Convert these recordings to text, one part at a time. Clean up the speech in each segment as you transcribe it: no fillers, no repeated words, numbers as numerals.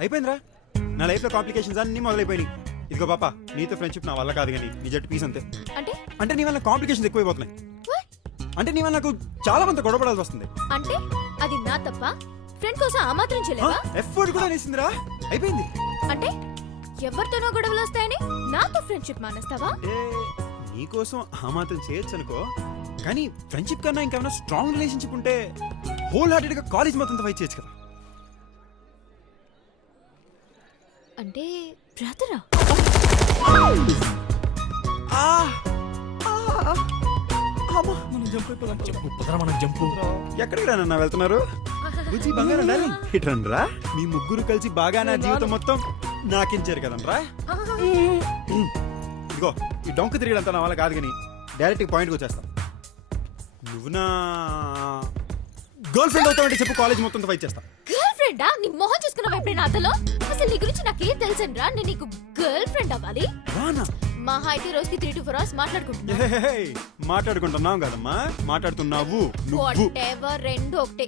అయిపోయిందిరా. నా లైఫ్ లో కాంప్లికేషన్స్ అన్ని మొదలైపోయినాయి. ఇదిగో పాప, నీతో ఫ్రెండ్షిప్ నా వల్ల కాదు, కానీ నీ జట్టు పీస్ అంతే. అంటే నీ వల్ల కాంప్లికేషన్స్ ఎక్కువైపోతున్నాయి. అంటే నీ వల్ల నాకు చాలా మంది గొడవపడాల్సి వస్తుంది. అంటే అది నా తప్ప? ఫ్రెండ్ కోసం ఆ మాత్రం చేయలేవా? ఎఫర్ట్ కూడా వేసిందిరా. అయిపోయింది. అంటే ఎవరితోనో గొడవలు వస్తాయని నాతో ఫ్రెండ్షిప్ మానేస్తావా? నీకోసం ఆ మాత్రం చేయొచ్చు అనుకో, కానీ ఫ్రెండ్షిప్ కన్నా ఇంకేమైనా స్ట్రాంగ్ రిలేషన్షిప్ ఉంటే హోల్ హార్టెడ్ గా కాలేజ్ మొత్తం ఫైట్ చేయొచ్చు కదా. అంటే బ్రదరా? ఎక్కడికి రానన్నా వెళ్తున్నారు? బుజ్జి బంగారం డార్లింగ్, ఇట్రండ్రా. మీ ముగ్గురు కలిసి బాగా నా జీవితం మొత్తం నాకించారు కదనరా. ఇదిగో ఈ డొంక తిరిగడంతా నా వల్ల కాదు, కానీ డైరెక్ట్ పాయింట్కి వచ్చేస్తా. నువ్వు నా గర్ల్ ఫ్రెండ్ అవుతావంటే చెప్పు, కాలేజ్ మొత్తం ఫైట్ చేస్తా. గర్ల్ ఫ్రెండా? నీ మొహం చూసుకున్నావా ఎప్పుడైనా అతలో? అసలు నీ గురించి నాకేం తెలుసండ్రా? నేను నీకు గర్ల్ ఫ్రెండ్ అవ్వాలి? మహా అయితే రోజుకి 3 to 4 hours మాట్లాడుకుంటున్నావు కదమ్మా, మాట్లాడుతున్నావు నువ్వు. రెండు ఒకటే.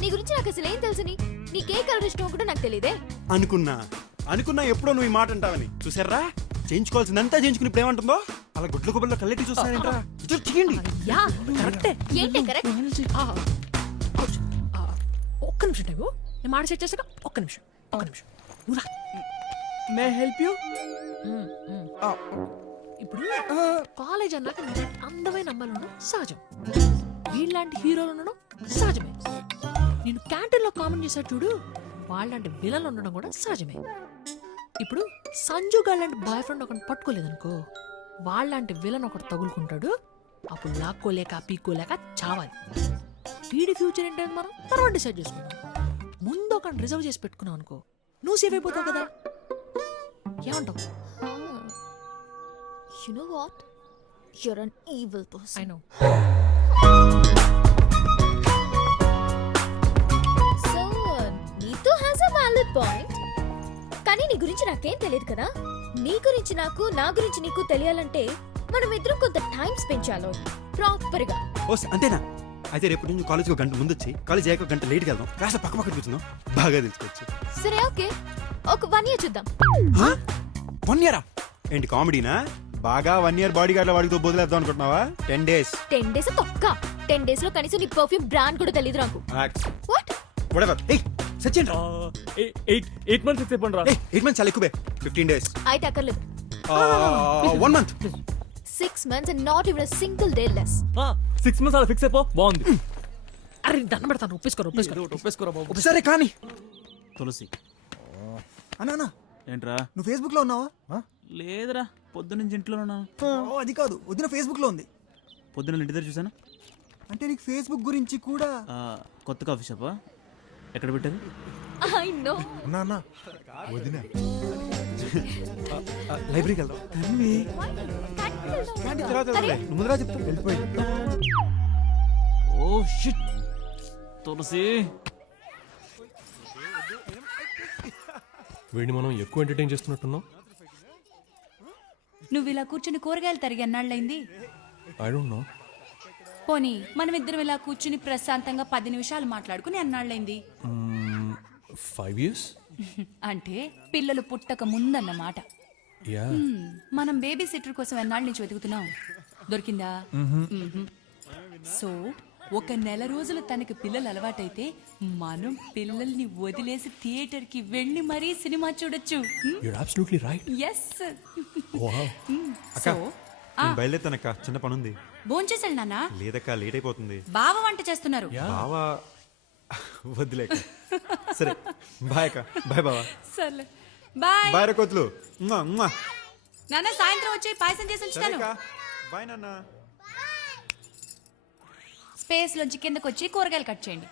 నీ గురించి నాకు అసలు ఏం తెలుసని? నీకే కలర్ ఇష్టం కూడా నాకు తెలియదే. అనుకున్నా ఎప్పుడో నువ్వు ఈ మాట అంటావని. చూసారా, చేయించుకోవాల్సిందంతా చేయించుకుని ఇప్పుడు ఏమంటుందో. అలా గుడ్ల గుబ్బల్లో కళ్ళెట్టి చూస్తానంటరా. చేయండి. ఏంటి కరెక్ట్? ఒక్క నిమిషం టైము, నేను మాట సెట్ చేసాక ఒక్క నిమిషం నువ్వు రా. May help you? ఇప్పుడు కాలేజ్ అన్నాక అందమైన అమ్మాయిలు ఉండడం సహజం, వీళ్ళలాంటి హీరోలు ఉండడం సహజమే. నేను క్యాంటీన్ లో కామెంట్ చేశాడు చూడు, వాళ్ళంటి విలన్లు ఉండడం కూడా సహజమే. ఇప్పుడు సంజు గారు లాంటి బాయ్ ఫ్రెండ్ ఒకటి పట్టుకోలేదనుకో, వాళ్ళంటి విలన్ ఒకటి తగులుకుంటాడు. అప్పుడు లాక్కోలేక పీక్కోలేక చావాలి. వీడి ఫ్యూచర్ ఏంటంటే మనం తర్వాత డిసైడ్ చేసుకుందాం. ముందు ఒక రిజర్వ్ చేసి పెట్టుకున్నావు అనుకో, నువ్వు సేవ్ అయిపోతావు కదా. ఏమంటావు? You know what? You're an evil person. I know. So, Neetu has a valid point. కానీ నీ గురించి నాకేం తెలియదు కదా. నీ గురించి నాకు, నా గురించి నీకు తెలియాలంటే మనం ఇద్దరం కొంత టైం స్పెండ్ చేయాలి ప్రాపర్ గా. అంతేనా? అయితే రేపు నుంచి కాలేజ్ ఒక గంట ముందు వచ్చి, కాలేజ్ అయ్యాక గంట లేట్కి వెళ్దాం. కాస్త పక్క పక్కన కూర్చుందాం, బాగా తెలుసుకోవచ్చు. సరే ఓకే, ఒక 1 year చూద్దాం. 1 year? ఏంటి కామెడీనా? బాగా 1 year బాడీ గార్డ్ వాడితో బదులేద్దాం అనుకుంటున్నావా? 10 days. 10 days తొక్క. 10 days లో కనీసం నీ పర్ఫ్యూమ్ బ్రాండ్ కూడా తెలియదు నాకు. వాట్? whatever. సచిన్ 8 months చెప్పండి రా. 8 months చాలా ఎక్కువే. 15 days. అయితే అక్కర్లేదు. 1 month. 6 months and not even a single day less. 6 months అలా ఫిక్స్ అయిపో. బాగుంది. అరే దండం పెడతాను, ఒప్పేసుకోరా బాబు. సరే కానీ తులసి అన్నా ఏంట్రా, నువ్వు ఫేస్బుక్ లో ఉన్నావా? లేదురా, పొద్దున్నుంచి ఇంట్లో ఉన్నాను. అది కాదు, వదిన ఫేస్బుక్ లో ఉంది. పొద్దున్న ఇంటి దగ్గర చూసాను. అంటే నీకు ఫేస్బుక్ గురించి కూడా కొత్త కాఫీ షాపా? ఎక్కడ పెట్టారు? I know. అన్నా వదిన లైబ్రరీకి వెళ్దాం. ముందుగా చెప్తాను, వెళ్ళిపోయి. ఓ షిట్ తులసి. వీడిని మనం ఎక్కువ ఎంటర్టైన్ చేస్తున్నట్టున్నాం. నువ్వు ఇలా కూర్చుని కూరగాయలు తరిగి అన్నాళ్ళైంది. I don't know. పోనీ మనం ఇద్దరం ఇలా కూర్చుని ప్రశాంతంగా 10 నిమిషాలు మాట్లాడుకుని అన్నాళ్ళైంది. 5 years? అంటే పిల్లలు పుట్టక ముందన్నమాట. యా. మనం బేబీ సిట్టర్ కోసం ఎన్నాళ్ళ నుంచి వెతుకుతున్నాం, దొరికిందా? సో 1 నెల రోజులు తనకి పిల్లలు అలవాటైతే మనం పిల్లల్ని వదిలేసి థియేటర్ కి వెళ్ళి మరీ సినిమా చూడొచ్చు. You're absolutely right. Yes. Wow. అక్క, బయలుదేరుతానక్క, చిన్న పని ఉంది. భోంచేసాడు నాన్న? లేదక్క, లేట్ అయిపోతుంది. బావ వంట చేస్తున్నారు. బావా వదిలేక. సరే బాయ్ అక్క. బాయ్ బావా. సర్లే బాయ్. బాయ్ రకోతులు. నాన్న సాయంత్రం వచ్చి పాయసం చేసి ఉంచుతాను. బాయ్ నాన్న. స్పేస్ లోంచి కిందకు వచ్చి కూరగాయలు కట్ చేయండి.